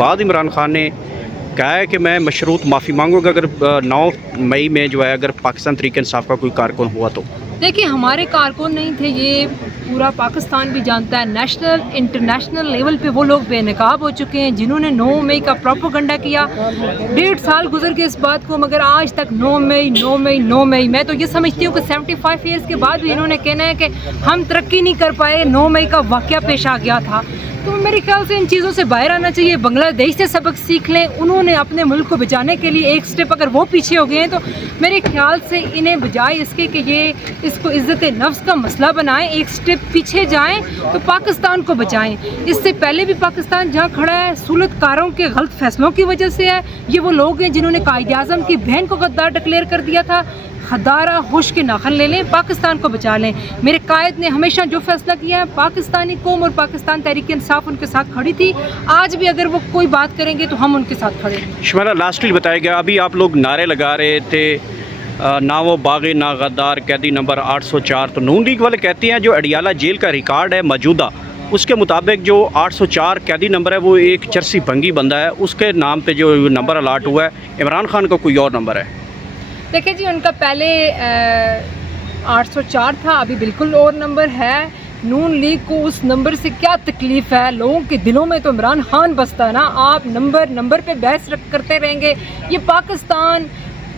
बाद इमरान खान ने कहा है कि मैं मशरूत माफ़ी मांगूंगा अगर 9 मई में जो है अगर पाकिस्तान तहरीक इंसाफ का कोई कारकुन हुआ तो। देखिए, हमारे कारकुन नहीं थे, ये पूरा पाकिस्तान भी जानता है। नेशनल इंटरनेशनल लेवल पे वो लोग बेनकाब हो चुके हैं जिन्होंने 9 मई का प्रोपेगेंडा किया। 1.5 साल गुजर गए इस बात को, मगर आज तक 9 मई 9 मई 9 मई। मैं तो ये समझती हूँ कि 75 ईयर्स के बाद भी इन्होंने कहना है कि हम तरक्की नहीं कर पाए, 9 मई का वाक़या पेश आ गया था। तो मेरे ख्याल से इन चीज़ों से बाहर आना चाहिए, बांग्लादेश से सबक सीख लें। उन्होंने अपने मुल्क को बचाने के लिए एक स्टेप अगर वो पीछे हो गए हैं तो मेरे ख्याल से इन्हें बजाय इसके कि ये इसको इज़्ज़त नफ्स का मसला बनाएं, एक स्टेप पीछे जाएं तो पाकिस्तान को बचाएं। इससे पहले भी पाकिस्तान जहाँ खड़ा है सूलतकारों के गलत फैसलों की वजह से है। ये वो लोग हैं जिन्होंने कायद-ए-आज़म की बहन को गद्दार डिक्लेयर कर दिया था। हदारा होश के नाखन ले लें, पाकिस्तान को बचा लें। मेरे कायद ने हमेशा जो फैसला किया है, पाकिस्तानी कौम और पाकिस्तान तहरीक इंसाफ उनके साथ खड़ी थी। आज भी अगर वो कोई बात करेंगे तो हम उनके साथ खड़े हैं। शमाला, लास्टली बताएगा, अभी आप लोग नारे लगा रहे थे ना वो बागी ना गद्दार, कैदी नंबर 804। तो नून लीग वाले कहते हैं जो अडियाला जेल का रिकॉर्ड है मौजूदा, उसके मुताबिक जो 804 कैदी नंबर है वो एक चरसी भंगी बंदा है, उसके नाम पे जो नंबर अलाट हुआ है। इमरान खान का कोई और नंबर है। देखिए जी, उनका पहले 804 था, अभी बिल्कुल और नंबर है। नून लीग को उस नंबर से क्या तकलीफ़ है? लोगों के दिलों में तो इमरान खान बसता है ना। आप नंबर पे बहस करते रहेंगे। ये पाकिस्तान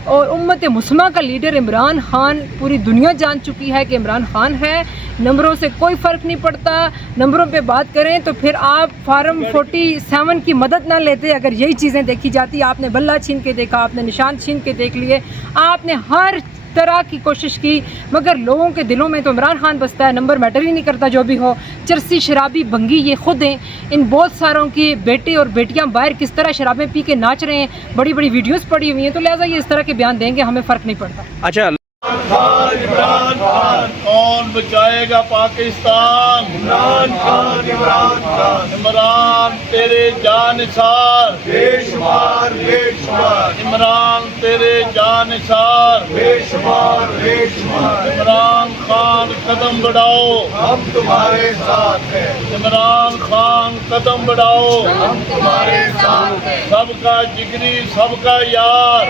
और उम्मत मुस्लिमा का लीडर इमरान खान, पूरी दुनिया जान चुकी है कि इमरान खान है। नंबरों से कोई फ़र्क नहीं पड़ता। नंबरों पे बात करें तो फिर आप फार्म 47 की मदद ना लेते अगर यही चीज़ें देखी जाती। आपने बल्ला छीन के देखा, आपने निशान छीन के देख लिए, आपने हर तरह की कोशिश की, मगर लोगों के दिलों में तो इमरान खान बसता है। नंबर मैटर ही नहीं करता जो भी हो। चरसी शराबी भंगी ये खुद हैं। इन बहुत सारों की बेटे और बेटियां बाहर किस तरह शराबें पी के नाच रहे हैं, बड़ी बड़ी वीडियोस पड़ी हुई हैं। तो लिहाजा ये इस तरह के बयान देंगे, हमें फ़र्क नहीं पड़ता। अच्छा, इमरान खान कौन बचाएगा पाकिस्तान? इमरान खान, इमरान खान। इमरान तेरे जानिसार बेशुमार बेशुमार। इमरान तेरे जानिसार बेशुमार बेशुमार। इमरान खान कदम बढ़ाओ, हम तुम्हारे साथ हैं। इमरान खान कदम बढ़ाओ, हम तुम्हारे साथ हैं। सबका जिगरी सबका यार,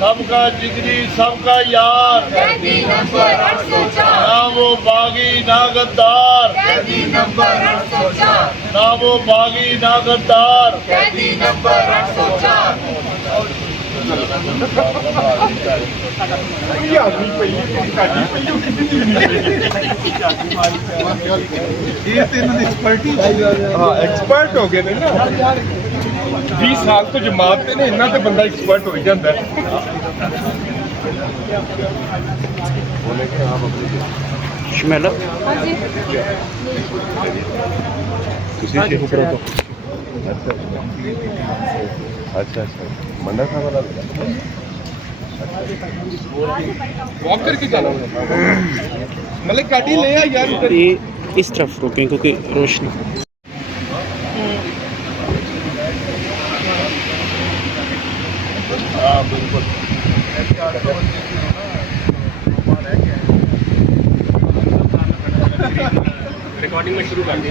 सबका जिगरी सबका यार, ना वो बागी ना गद्दार, ना वो बागी ना गद्दार। एक्सपर्ट हो गए ना 20 साल तो जमात ने इन्ना तो बंदा एक्सपर्ट हो जाता है। शमाला, हाँ जी। अच्छा मंडा था वाला वॉक करके जाना मतलब गाड़ी ले आ यार। ये इस तरफ रोकें क्योंकि रोशनी। हाँ बिल्कुल। रिकॉर्डिंग में शुरू कर दी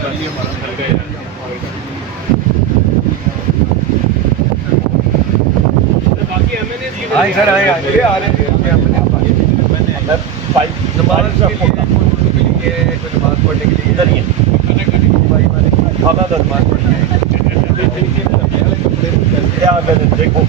बाकी सर आए आ रहे नमाज पढ़ने के लिए इधर ही खाना नमाज पढ़ने देखो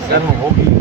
ਸਿਰ ਹੋ ਗਈ